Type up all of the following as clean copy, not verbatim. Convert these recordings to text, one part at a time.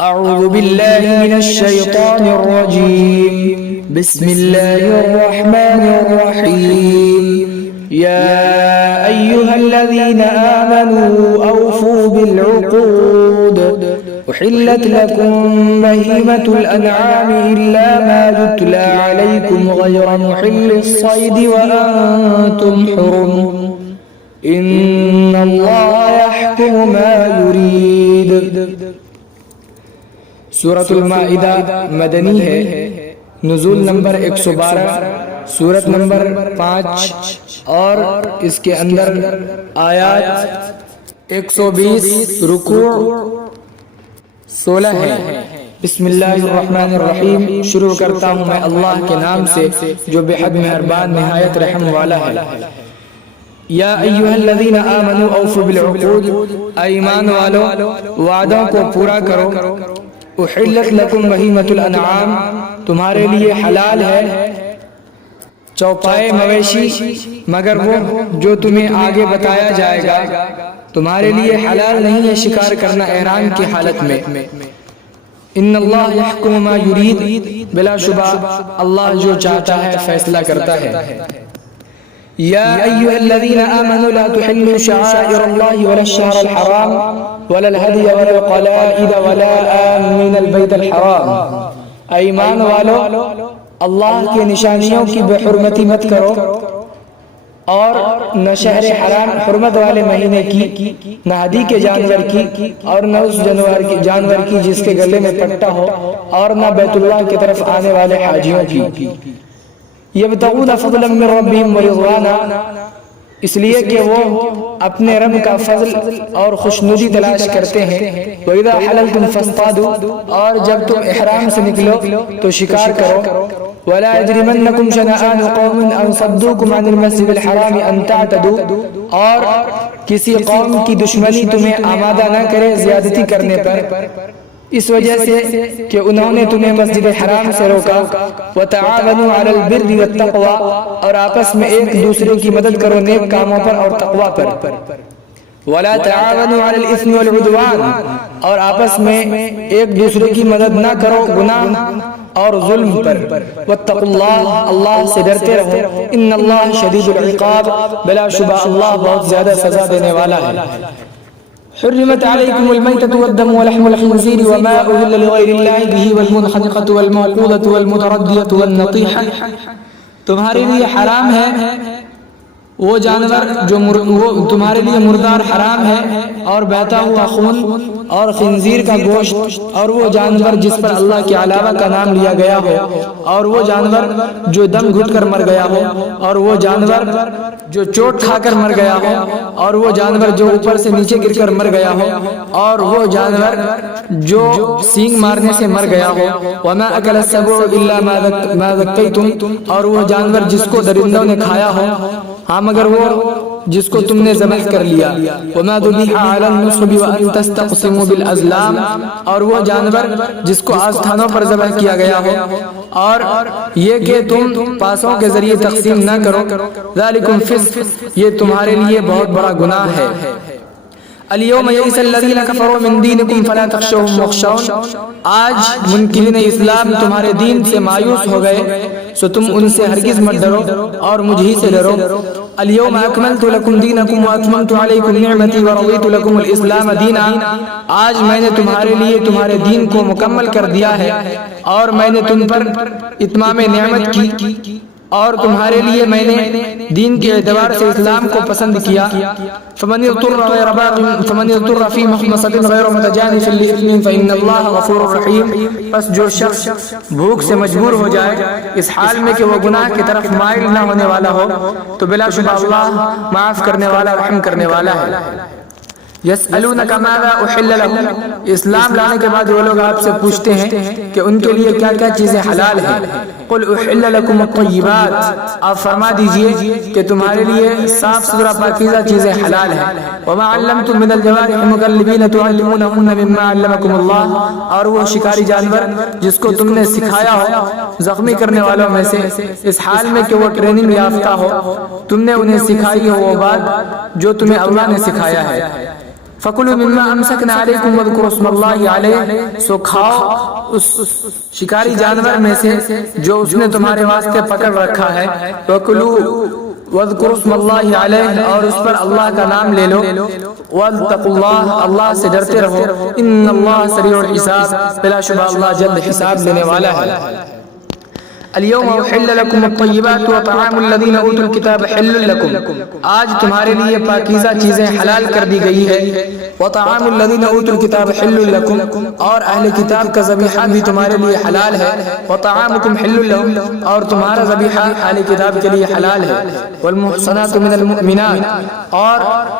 أعوذ بالله من الشيطان الرجيم بسم الله الرحمن الرحيم يا أيها الذين آمنوا أوفوا بالعقود أحلت لكم بهيمة الأنعام إلا ما يتلى عليكم غير محل الصيد وأنتم حرم إن الله يحكم ما يريد۔ سورۃ المائدہ مدنی ہے، نزول نمبر 112، سورت نمبر 5 اور اس کے اندر آیات 120، رکوع 16 ہے۔ بسم اللہ الرحمن الرحیم، شروع کرتا ہوں میں اللہ کے نام سے جو بے حد مہربان نہایت رحم والا ہے۔ یا ایھا الذین آمنوا اوفوا بالعقود، ایمان والو وعدوں کو پورا کرو۔ احلت لکم بہیمۃ الانعام، تمہارے لیے حلال ہے چوپائے مویشی مگر وہ جو تمہیں آگے بتایا جائے گا۔ تمہارے لیے حلال نہیں ہے شکار کرنا احرام کی حالت میں۔ ان اللہ یحکم ما یرید، بلا شبہ اللہ جو چاہتا ہے فیصلہ کرتا ہے۔ یا ایھا الذین آمنوا لا تحلوا شعائر اللہ ولا الشہر الحرام ولا الہدی ولا القلائد ولا آمین البیت الحرام، ایمان والو اللہ کے نشانیوں کی بے حرمتی مت کرو، اور نہ شہر حرام حرمت والے مہینے کی، نہ ہدی کے جانور کی، اور نہ اس جانور کی جس کے گلے میں پٹا ہو، اور نہ بیت اللہ کی طرف آنے والے حاجیوں کی۔ یبتغون فضلا من ربهم ورضوانا، اس لیے کہ وہ اپنے رب کا فضل اور خوشنودی تلاش کرتے ہیں۔ وَإِذَا حَلَلْتُمْ فَاصْطَادُوا، اور جب تم احرام سے نکلو تو شکار کرو۔ وَلَا يَجْرِمَنَّكُمْ شَنَآنُ قَوْمٍ أَن صَدُّوكُمْ عَنِ الْمَسْجِدِ الْحَرَامِ أَن تَعْتَدُوا، اور کسی قوم کی دشمنی تمہیں آمادہ نہ کرے زیادتی کرنے پر، اس وجہ سے کہ انہوں نے تمہیں مسجد حرام سے روکا۔ وَتَعَاوَنُوا عَلَى الْبِرِّ وَالتَّقْوَىٰ، اور آپس میں ایک دوسرے کی مدد کرو نیک کاموں پر اور تقوی پر۔ وَلَا تَعَاوَنُوا عَلَى الْإِثْمِ وَالْعُدْوَانِ، اور آپس میں ایک دوسرے کی مدد نہ کرو گناہ اور ظلم پر۔ وَاتَّقُوا اللَّهَ، اللہ سے ڈرتے رہو۔ إِنَّ اللَّهَ شَدِيدُ الْعِقَابِ، بلا شبہ اللہ بہت زیادہ سزا دینے والا ہے۔ حرمت علیکم المیتۃ والدم ولحم الخنزیر وما أهل لغیر اللہ بہ والمنخنقۃ والموقوذۃ والمتردیۃ والنطیحۃ، تمہارے لیے حرام ہے وہ جانور جو تمہارے لیے مردار حرام ہے، اور بہتا ہوا خون اور خنزیر کا گوشت، اور وہ جانور جس پر اللہ کے علاوہ کا نام لیا گیا ہو، اور وہ جانور جو دم گھٹ کر مر گیا ہو، اور وہ جانور جو چوٹ کھا کر مر گیا ہو، اور وہ جانور جو اوپر سے نیچے گر کر مر گیا ہو، اور وہ جانور جو سینگ مارنے سے مر گیا ہو۔ وما اکل السبع الا ما ذکیتم، اور وہ جانور جس کو درندوں نے کھایا ہو، ہاں مگر وہ جس کو تم نے ذبح کر لیا۔ وما ذبح علی النصب وان تستقسموا بالازلام، اور وہ جانور جس کو آستھانوں پر ذبح کیا گیا ہو، اور یہ کہ تم پاسوں کے ذریعے تقسیم نہ کرو۔ ذالکم فسق، یہ تمہارے لیے بہت بڑا گناہ ہے۔ الیوم یئس الذین کفروا من دینکم فلا تخشوہم واخشون، آج منکرین اسلام تمہارے دین سے مایوس ہو گئے سو تم ان سے ہرگز مت ڈرو اور مجھ ہی سے ڈرو۔ الیوم اکملت لکم دینکم واتممت علیکم نعمتی ورضیت لکم الاسلام دینا، آج میں نے تمہارے لیے تمہارے دین کو مکمل کر دیا ہے اور میں نے تم پر اتمام نعمت کی، اور تمہارے لیے میں نے دین کے اعتبار سے اسلام کو پسند کیا۔ فمن اضطر فی مخمصۃ غیر متجانف لإثم فإن اللہ غفور رحیم، پس جو شخص بھوک سے مجبور ہو جائے اس حال میں کہ وہ گناہ کی طرف مائل نہ ہونے والا ہو تو بلا شبہ اللہ معاف کرنے والا رحم کرنے والا ہے۔ یسألونک ماذا احل لهم، اسلام لانے کے بعد وہ لوگ آپ سے پوچھتے ہیں کہ ان کے لیے کیا کیا چیزیں حلال ہیں۔ قل احل لکم الطیبات، آپ فرما دیجئے کہ تمہارے لیے صاف ستھرا پاکیزہ چیزیں حلال ہیں۔ وما علمتم من الجوارح مکلبین تعلمونہن مما علمکم اللہ، اور وہ شکاری جانور جس کو تم نے سکھایا ہو زخمی کرنے والوں میں سے، اس حال میں کہ وہ ٹریننگ یافتہ ہو، تم نے انہیں سکھائی ہو وہ بات جو تمہیں اللہ نے سکھایا ہے۔ فَكُلُوا مِمَّا أَمْسَكْنَا عَلَيْكُمْ وَاذْكُرُوا اسْمَ اللَّهِ عَلَيْهِ، سو کھاؤ اس شکاری جانور میں سے جو اس نے تمہارے واسطے پکڑ رکھا ہے، وَكُلُوا وَاذْكُرُوا اسْمَ اللَّهِ عَلَيْهِ، اور اس پر اللہ کا نام لے لو، وَاتَّقُوا اللَّهَ، اللہ سے ڈرتے رہو، إِنَّ اللَّهَ سَرِيعُ الْحِسَابِ، بلا شبہ اللہ جلد حساب لینے والا ہے۔ اليوم احل لكم الطيبات وطعام الذين اوتوا الكتاب حل لكم، آج تمہارے لیے پاکیزہ چیزیں حلال کر دی گئی ہے، وطعام الذين اوتوا الكتاب حل لكم، اور اہل کتاب کا ذبیحہ بھی تمہارے لیے حلال ہے، وطعامكم حل لهم، اور تمہارا ذبیحہ اہل کتاب کے لیے حلال ہے، والمحصنات من المؤمنات، اور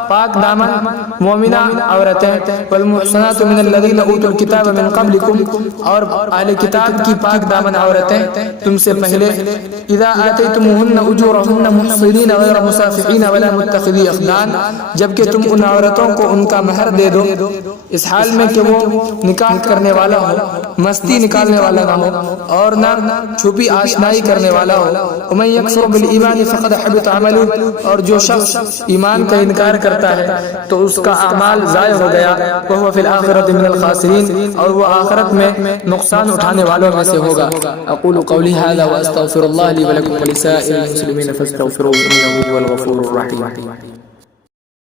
پاک دامن مومنہ عورتیں، والمحصنات من الذين اوتوا الكتاب من قبلكم، اور اہل کتاب کی پاک دامن عورتیں تم سے پہلے، اذا آتیتموہن اجورہن محصنین غیر مسافحین ولا متخذی اخدان، جبکہ تم ان عورتوں کو ان کا مہر دے دو اس حال میں کہ وہ نکاح کرنے والا ہو، مستی نکالنے والا نہ ہو، اور نہ چھپی آشنائی کرنے والا ہو، ومن یکفر بالایمان فقد حبط عملہ، اور جو شخص ایمان کا انکار کرتا ہے تو اس کا اعمال ضائع ہو گیا، وهو فی الآخرۃ من الخاسرین، اور وہ آخرت میں نقصان اٹھانے والوں میں سے ہوگا۔ اقول قولی هذا واستغفر الله لي ولكم ولسائر المسلمين فاستغفروه انه هو الغفور الرحيم۔